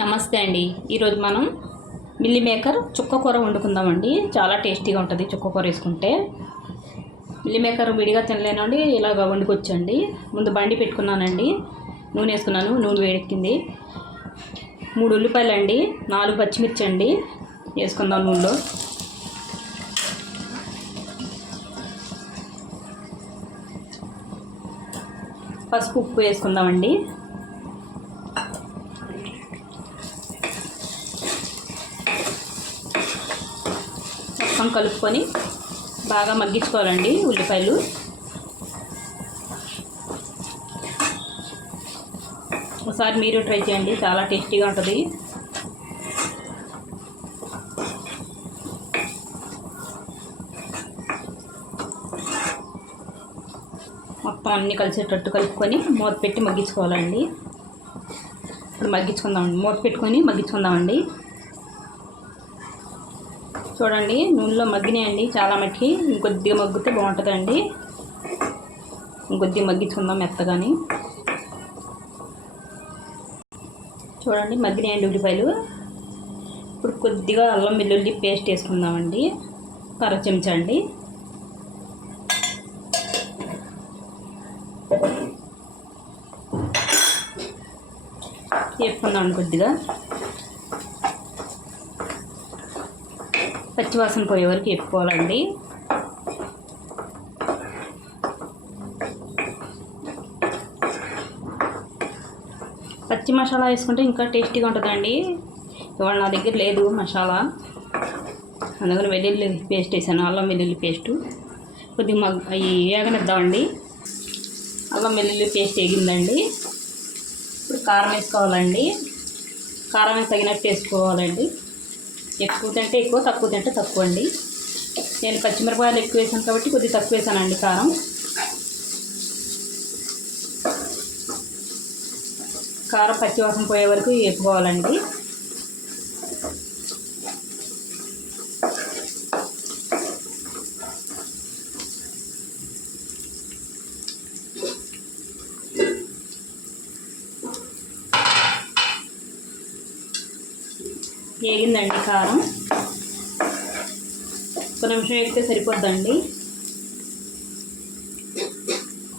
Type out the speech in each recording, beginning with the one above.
నమస్తే అండి. ఈరోజు మనం మిల్లీ మేకర్ చుక్క కూర వండుకుందామండి. చాలా టేస్టీగా ఉంటుంది చుక్క కూర వేసుకుంటే. మిల్లీ మేకర్ విడిగా తినలేనండి ఇలాగ వండుకొచ్చండి. ముందు బండి పెట్టుకున్నానండి. నూనె వేసుకున్నాను నూనె వేడెక్కింది. మూడు ఉల్లిపాయలు అండి నాలుగు పచ్చిమిర్చి అండి వేసుకుందాం నూనెలో. పసుపు ఉప్పు వేసుకుందామండి. మొత్తం కలుపుకొని బాగా మగ్గించుకోవాలండి ఉల్లిపాయలు. ఒకసారి మీరు ట్రై చేయండి చాలా టేస్టీగా ఉంటుంది. మొత్తం అన్నీ కలిసేటట్టు కలుపుకొని మూత పెట్టి మగ్గించుకోవాలండి. ఇప్పుడు మగ్గించుకుందామండి మూత పెట్టుకొని మగ్గించుకుందామండి. చూడండి నూనెలో మగ్గినాయండి చాలా మట్టికి. ఇంకొద్దిగా మగ్గితే బాగుంటుందండి. ఇంకొద్దిగా మగ్గించుకుందాం మెత్తగాని. చూడండి మగ్గినాయండి ఉల్లిపాయలు. ఇప్పుడు కొద్దిగా అల్లం వెల్లుల్లి పేస్ట్ వేసుకుందామండి. కర్ర చెంచా అండి. వేసుకుందాం కొద్దిగా. పచ్చివాసన పోయే వరకు వేపుకోవాలండి. పచ్చి మసాలా వేసుకుంటే ఇంకా టేస్టీగా ఉంటుందండి. ఇవాళ నా దగ్గర లేదు మసాలా. అందుకని వెల్లుల్లి పేస్ట్ వేసాను అల్లం వెల్లుల్లి పేస్టు. కొద్దిగా మగ్ అవి వేగనిద్దామండి. అల్లం వెల్లుల్లి పేస్ట్ వేగిందండి. ఇప్పుడు కారం వేసుకోవాలండి. కారం తగినట్టు వేసుకోవాలండి. ఎక్కువ తింటే ఎక్కువ తక్కువ తింటే తక్కువ అండి. నేను పచ్చిమిరపకాయలు ఎక్కువ వేసాను కాబట్టి కొద్దిగా తక్కువ వేసానండి కారం. కారం పచ్చివాసన పోయే వరకు వేపుకోవాలండి. వేగిందండి కారం. ఒక నిమిషం వేస్తే సరిపోద్దండి.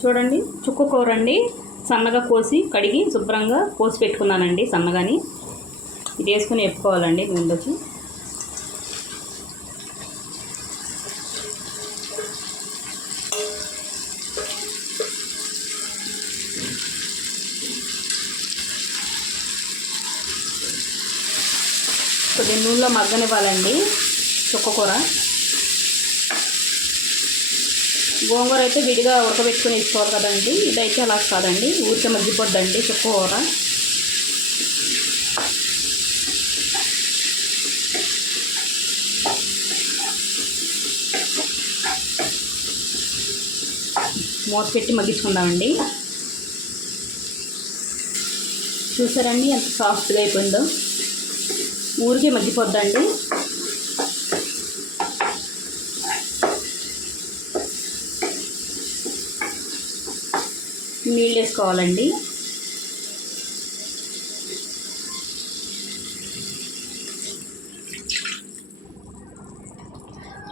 చూడండి చుక్క కూర అండి. సన్నగా కోసి కడిగి శుభ్రంగా కోసి పెట్టుకున్నానండి సన్నగాని. ఇది వేసుకుని వేపుకోవాలండి నూనెలోకి కొద్దిగా నూనెలో మగ్గనివ్వాలండి చుక్క కూర. గోంగూర అయితే విడిగా ఉడకబెట్టుకుని వేసుకోవాలి కదండి. ఇదైతే అలా కాదండి. ఊరికే మగ్గిపోద్దండి చుక్క కూర. మూత పెట్టి మగ్గించుకుందామండి. చూసారండి ఎంత సాఫ్ట్గా అయిపోయిందో. ఊరికే మగ్గిపోద్దండి. నీళ్ళు వేసుకోవాలండి.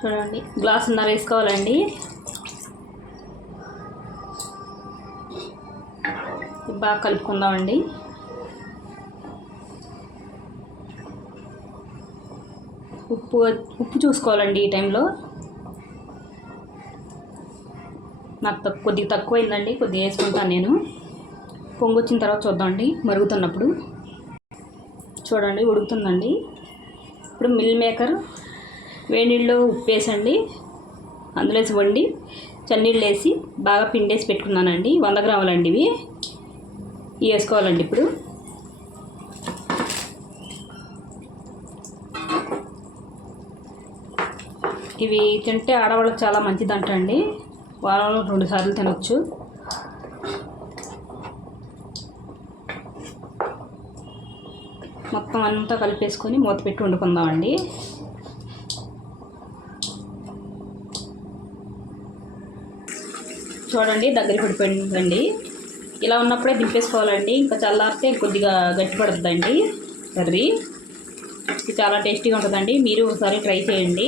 చూడండి గ్లాస్ గ్లాసున్నర వేసుకోవాలండి. బాగా కలుపుకుందామండి. ఉప్పు ఉప్పు చూసుకోవాలండి ఈ టైంలో నాకు తక్కువ కొద్దిగా తక్కువ అయిందండి కొద్దిగా వేసుకుంటాను నేను. పొంగు వచ్చిన తర్వాత చూద్దామండి మరుగుతున్నప్పుడు. చూడండి ఉడుకుతుందండి. ఇప్పుడు మిల్ మేకర్ వేడినీళ్ళు ఉప్పు వేసండి అందులో వేసి వండి చన్నీళ్ళు వేసి బాగా పిండేసి పెట్టుకున్నానండి. వంద గ్రాములండి అండి ఇవి వేసుకోవాలండి ఇప్పుడు. ఇవి తింటే ఆడవాళ్ళకి చాలా మంచిదంట అండి. వారంలో రెండు సార్లు తినొచ్చు. మొత్తం అంతా కలిపేసుకొని మూత పెట్టి వండుకుందామండి. చూడండి దగ్గర పడిపోయిందండి. ఇలా ఉన్నప్పుడే దింపేసుకోవాలండి. ఇంకా చల్లారితే కొద్దిగా గట్టి పడుతుందండి కర్రీ. ఇది చాలా టేస్టీగా ఉంటుందండి. మీరు ఒకసారి ట్రై చేయండి.